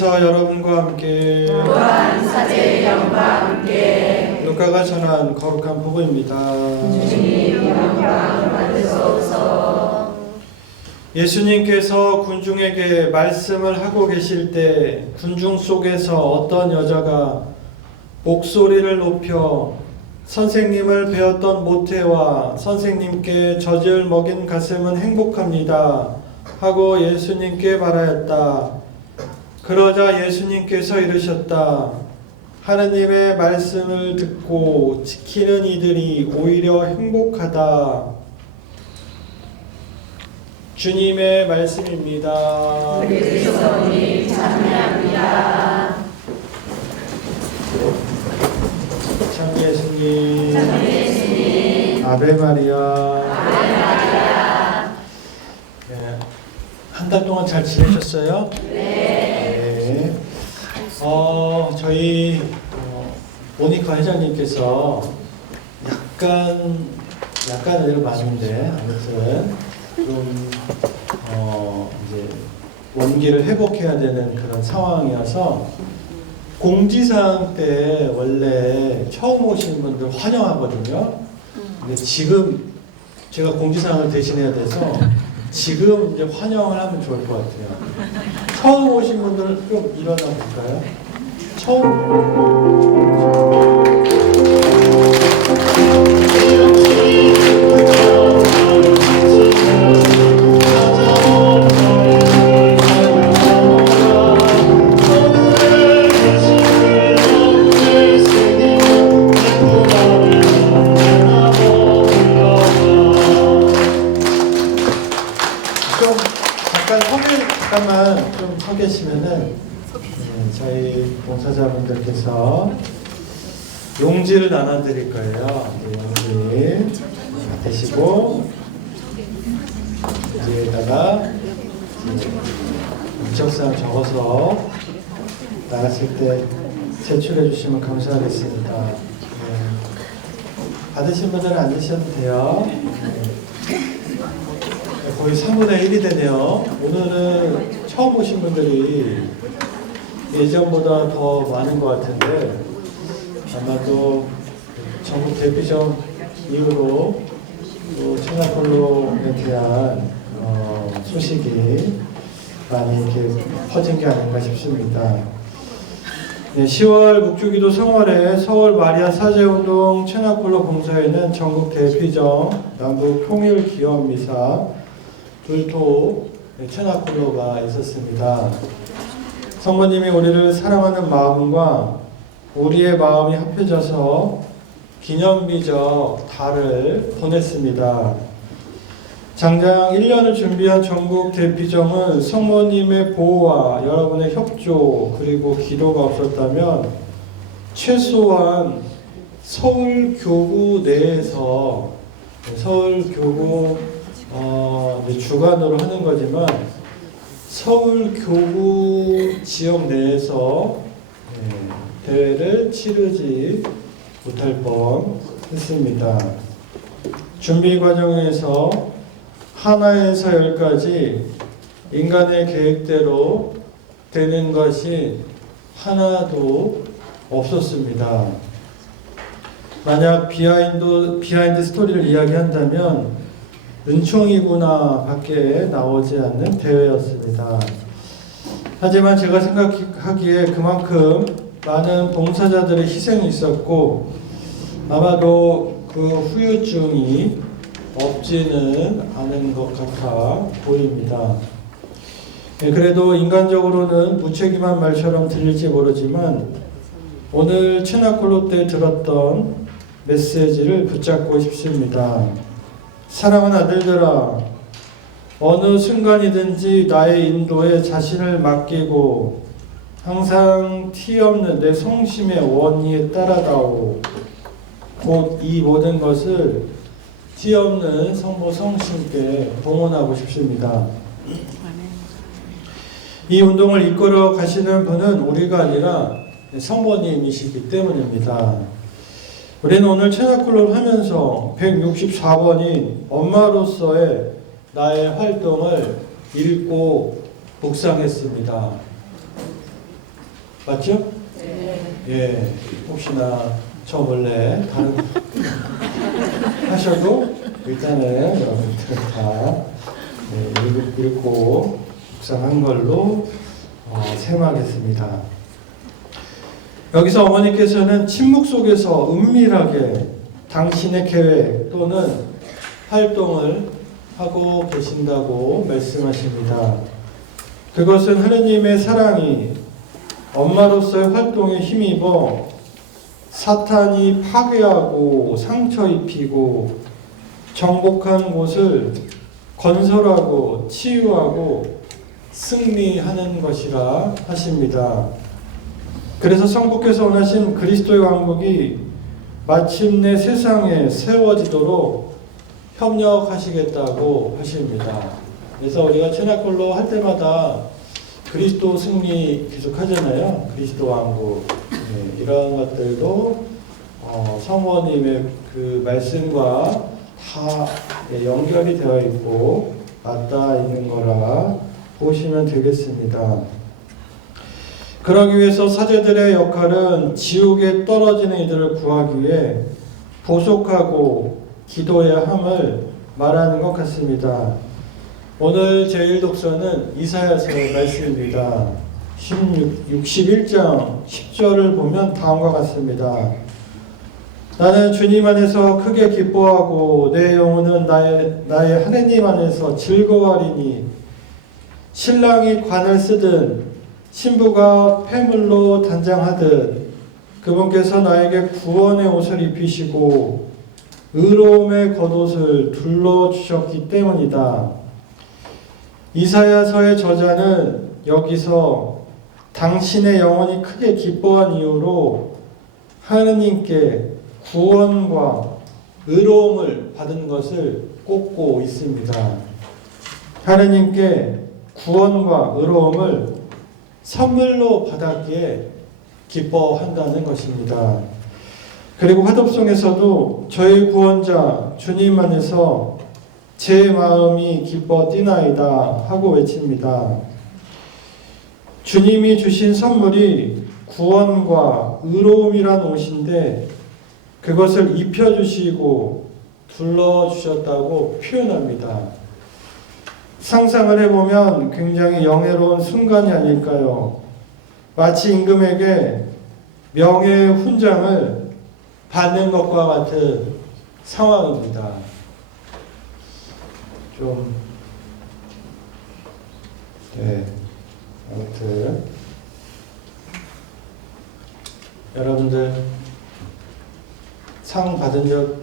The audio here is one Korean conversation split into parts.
주께서 여러분과 함께 또한 사제의 영과 함께 루카가 전한 거룩한 복음입니다. 주님 영광 받으소서. 예수님께서 군중에게 말씀을 하고 계실 때 군중 속에서 어떤 여자가 목소리를 높여 선생님을 배웠던 모태와 선생님께 젖을 먹인 가슴은 행복합니다 하고 예수님께 말하였다. 그러자 예수님께서 이르셨다. 하느님의 말씀을 듣고 지키는 이들이 오히려 행복하다. 주님의 말씀입니다. 그리스도님 찬양합니다. 참 예수님, 참 예수님, 아베 마리아. 아멘 마리아. 네, 한 달 동안 잘 지내셨어요? 네. 저희 모니카 회장님께서 약간 애들 많은데 아무튼 좀 이제 원기를 회복해야 되는 그런 상황이어서 공지사항 때 원래 처음 오신 분들 환영하거든요. 근데 지금 제가 공지사항을 대신해야 돼서 지금 이제 환영을 하면 좋을 것 같아요. 처음 오신 분들은 좀 일어나 볼까요? 잠깐만 좀 서 계시면은 저희 봉사자분들께서 용지를 나눠드릴 거예요. 용지 대시고 여기에다가 인적사항 적어서 나갔을 때 제출해 주시면 감사하겠습니다. 받으신 분들은 앉으셔도 돼요. 거의 3분의 1이 되네요. 오늘은 처음 오신 분들이 예전보다 더 많은 것 같은데 아마도 전국 대피점 이후로 또 청라폴로에 대한 소식이 많이 이렇게 퍼진 게 아닌가 싶습니다. 네, 10월 묵주기도 성월에 서울 마리아 사제운동 체나콜로 봉사에는 전국 대피점 남북 통일 기업 미사 불토 체나콜로가 있었습니다. 성모님이 우리를 사랑하는 마음과 우리의 마음이 합해져서 기념비적 달을 보냈습니다. 장장 1년을 준비한 전국 대피점은 성모님의 보호와 여러분의 협조 그리고 기도가 없었다면 최소한 서울교구 내에서 서울교구 주관으로 하는 거지만 서울교구 지역 내에서 대회를 치르지 못할 뻔 했습니다. 준비 과정에서 하나에서 열까지 인간의 계획대로 되는 것이 하나도 없었습니다. 만약 비하인드 스토리를 이야기한다면 은총이구나 밖에 나오지 않는 대회였습니다. 하지만 제가 생각하기에 그만큼 많은 봉사자들의 희생이 있었고 아마도 그 후유증이 없지는 않은 것 같아 보입니다. 그래도 인간적으로는 무책임한 말처럼 들릴지 모르지만 오늘 체나콜로 때 들었던 메시지를 붙잡고 싶습니다. 사랑하는 아들들아, 어느 순간이든지 나의 인도에 자신을 맡기고 항상 티 없는 내 성심의 원리에 따라다오. 곧 이 모든 것을 티 없는 성모 성심께 봉헌하고 싶습니다. 이 운동을 이끌어 가시는 분은 우리가 아니라 성모님이시기 때문입니다. 우리는 오늘 체나콜로를 하면서 164번인 엄마로서의 나의 활동을 읽고 묵상했습니다. 맞죠? 네. 예, 혹시나 저 몰래 다른 거 하셔도 일단은 여러분들 다 읽고 묵상한 걸로 생각하겠습니다. 여기서 어머니께서는 침묵 속에서 은밀하게 당신의 계획 또는 활동을 하고 계신다고 말씀하십니다. 그것은 하느님의 사랑이 엄마로서의 활동에 힘입어 사탄이 파괴하고 상처 입히고 정복한 곳을 건설하고 치유하고 승리하는 것이라 하십니다. 그래서 성부께서 원하신 그리스도의 왕국이 마침내 세상에 세워지도록 협력하시겠다고 하십니다. 그래서 우리가 채나콜로 할 때마다 그리스도 승리 계속 하잖아요. 그리스도 왕국. 네, 이런 것들도 성모님의 그 말씀과 다 연결이 되어 있고 맞닿아 있는 거라 보시면 되겠습니다. 그러기 위해서 사제들의 역할은 지옥에 떨어지는 이들을 구하기 위해 보속하고 기도해야 함을 말하는 것 같습니다. 오늘 제1독서는 이사야서의 말씀입니다. 61장 10절을 보면 다음과 같습니다. 나는 주님 안에서 크게 기뻐하고 내 영혼은 나의 하느님 안에서 즐거워하리니 신랑이 관을 쓰든 신부가 폐물로 단장하듯 그분께서 나에게 구원의 옷을 입히시고 의로움의 겉옷을 둘러주셨기 때문이다. 이사야서의 저자는 여기서 당신의 영혼이 크게 기뻐한 이유로 하느님께 구원과 의로움을 받은 것을 꼽고 있습니다. 하느님께 구원과 의로움을 선물로 받았기에 기뻐한다는 것입니다. 그리고 화독송에서도 저희 구원자 주님 안에서 제 마음이 기뻐 뛰나이다 하고 외칩니다. 주님이 주신 선물이 구원과 의로움이란 옷인데 그것을 입혀주시고 둘러주셨다고 표현합니다. 상상을 해보면 굉장히 영예로운 순간이 아닐까요? 마치 임금에게 명예의 훈장을 받는 것과 같은 상황입니다. 아무튼 여러분들 상 받은 적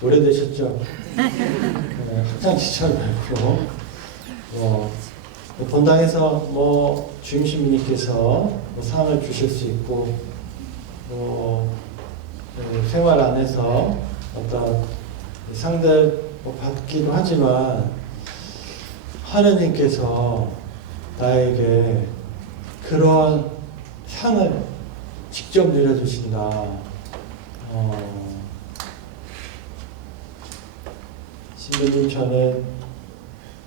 오래되셨죠? 학창 시절 말고 본당에서 주임신부님께서 상을 주실 수 있고 생활 안에서 어떤 상들 받기도 하지만 하느님께서 나에게 그러한 상을 직접 내려주신다. 신부님, 저는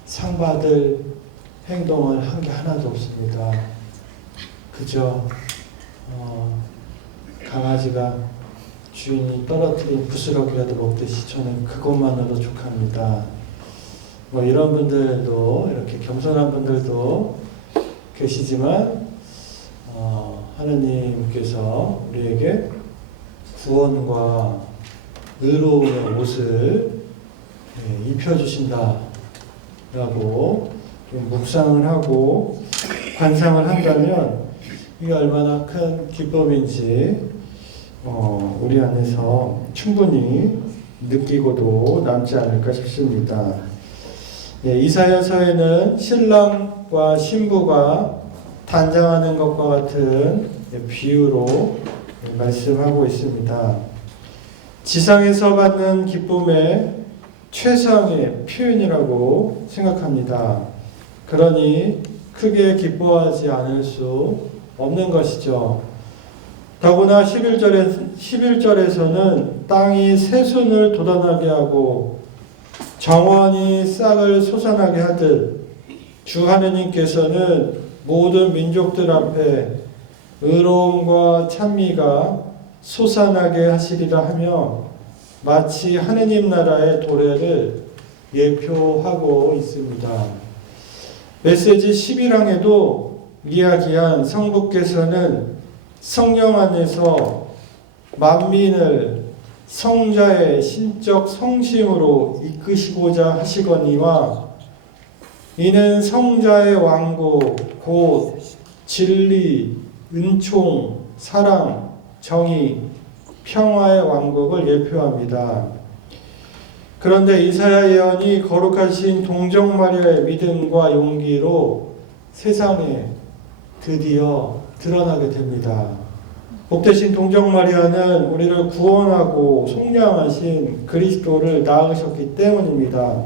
상 받을 행동을 한 게 하나도 없습니다. 그저 강아지가 주인이 떨어뜨린 부스러기라도 먹듯이 저는 그것만으로 족합니다. 이런 분들도, 이렇게 겸손한 분들도 계시지만 하느님께서 우리에게 구원과 의로움의 옷을 입혀주신다 라고 묵상을 하고 관상을 한다면 이게 얼마나 큰 기쁨인지 우리 안에서 충분히 느끼고도 남지 않을까 싶습니다. 이사야서에는 신랑과 신부가 단장하는 것과 같은 비유로 말씀하고 있습니다. 지상에서 받는 기쁨의 최상의 표현이라고 생각합니다. 그러니 크게 기뻐하지 않을 수 없는 것이죠. 더구나 11절에서는 땅이 새순을 돋아나게 하고 정원이 싹을 솟아나게 하듯 주 하느님께서는 모든 민족들 앞에 의로움과 찬미가 솟아나게 하시리라 하며 마치 하느님 나라의 도래를 예표하고 있습니다. 메시지 11항에도 이야기한 성부께서는 성령 안에서 만민을 성자의 신적 성심으로 이끄시고자 하시거니와 이는 성자의 왕국 곧 진리, 은총, 사랑, 정의, 평화의 왕국을 예표합니다. 그런데 이사야 예언이 거룩하신 동정 마리아의 믿음과 용기로 세상에 드디어 드러나게 됩니다. 복되신 동정 마리아는 우리를 구원하고 속량하신 그리스도를 낳으셨기 때문입니다.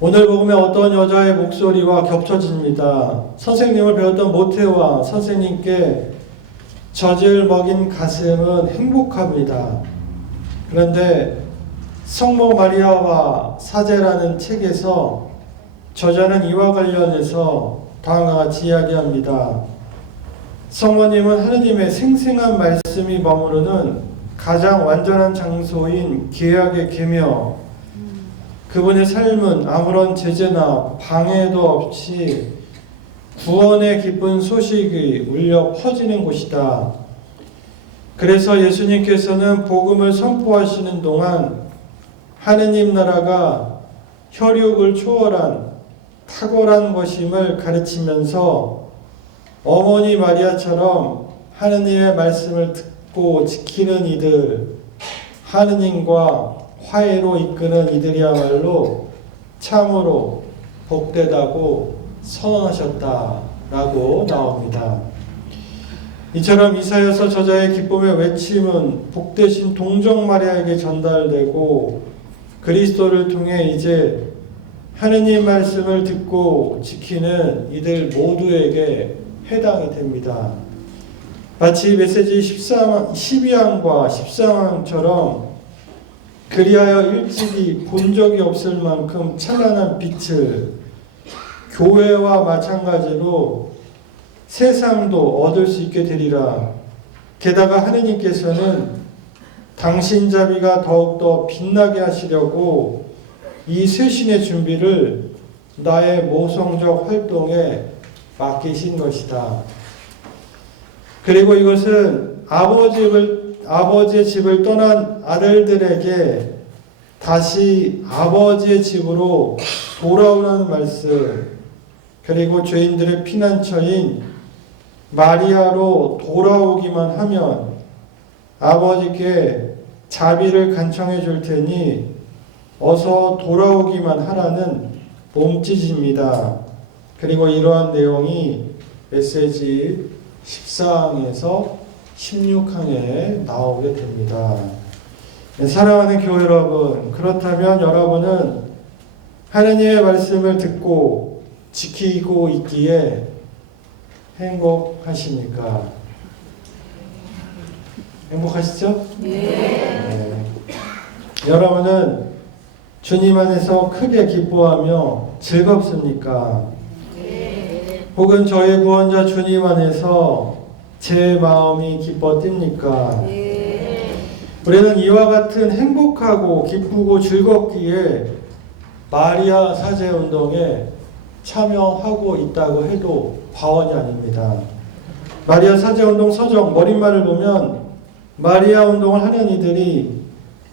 오늘 복음에 어떤 여자의 목소리와 겹쳐집니다. 선생님을 배웠던 모태와 선생님께 젖을 먹인 가슴은 행복합니다. 그런데 성모 마리아와 사제라는 책에서 저자는 이와 관련해서 다음과 같이 이야기합니다. 성모님은 하느님의 생생한 말씀이 머무르는 가장 완전한 장소인 계약의 계며 그분의 삶은 아무런 제재나 방해도 없이 구원의 기쁜 소식이 울려 퍼지는 곳이다. 그래서 예수님께서는 복음을 선포하시는 동안 하느님 나라가 혈육을 초월한 탁월한 것임을 가르치면서 어머니 마리아처럼 하느님의 말씀을 듣고 지키는 이들, 하느님과 화해로 이끄는 이들이야말로 참으로 복되다고 선언하셨다라고 나옵니다. 이처럼 이사야서 저자의 기쁨의 외침은 복되신 동정 마리아에게 전달되고 그리스도를 통해 이제 하느님 말씀을 듣고 지키는 이들 모두에게 해당이 됩니다. 마치 메시지 12항과 13항처럼 그리하여 일찍이 본 적이 없을 만큼 찬란한 빛을 교회와 마찬가지로 세상도 얻을 수 있게 되리라. 게다가 하느님께서는 당신 자비가 더욱더 빛나게 하시려고 이 쇄신의 준비를 나의 모성적 활동에 맡기신 것이다. 그리고 이것은 아버지의 집을 떠난 아들들에게 다시 아버지의 집으로 돌아오라는 말씀, 그리고 죄인들의 피난처인 마리아로 돌아오기만 하면 아버지께 자비를 간청해 줄 테니 어서 돌아오기만 하라는 몸짓입니다. 그리고 이러한 내용이 메시지 14항에서 16항에 나오게 됩니다. 사랑하는 교회 여러분, 그렇다면 여러분은 하느님의 말씀을 듣고 지키고 있기에 행복하십니까? 행복하시죠? 네. 여러분은 주님 안에서 크게 기뻐하며 즐겁습니까? 혹은 저의 구원자 주님 안에서 제 마음이 기뻐 뜁니까? 우리는 이와 같은 행복하고 기쁘고 즐겁기에 마리아 사제 운동에 참여하고 있다고 해도 과언이 아닙니다. 마리아 사제 운동 서적 머릿말을 보면 마리아 운동을 하는 이들이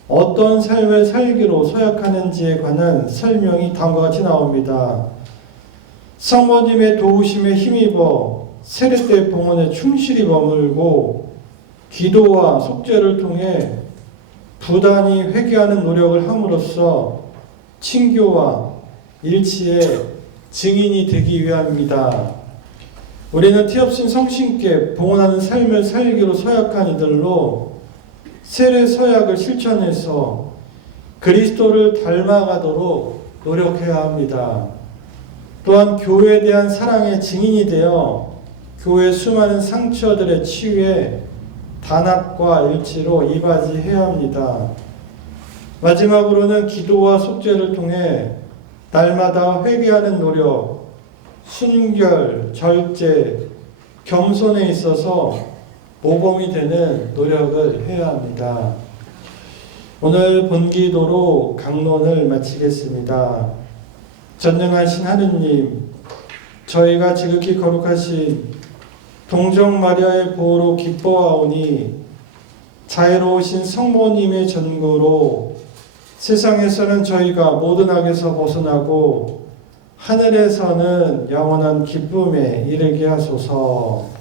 어떤 삶을 살기로 서약하는지에 관한 설명이 다음과 같이 나옵니다. 성모님의 도우심에 힘입어 세례대 봉헌에 충실히 머물고 기도와 속죄를 통해 부단히 회개하는 노력을 함으로써 친교와 일치의 증인이 되기 위함입니다. 우리는 티없인 성신께 봉헌하는 삶을 살기로 서약한 이들로 세례 서약을 실천해서 그리스도를 닮아가도록 노력해야 합니다. 또한 교회에 대한 사랑의 증인이 되어 교회 수많은 상처들의 치유에 단합과 일치로 이바지해야 합니다. 마지막으로는 기도와 속죄를 통해 날마다 회개하는 노력, 순결, 절제, 겸손에 있어서 모범이 되는 노력을 해야 합니다. 오늘 본기도로 강론을 마치겠습니다. 전능하신 하느님, 저희가 지극히 거룩하신 동정 마리아의 보호로 기뻐하오니 자애로우신 성모님의 전구로 세상에서는 저희가 모든 악에서 벗어나고 하늘에서는 영원한 기쁨에 이르게 하소서.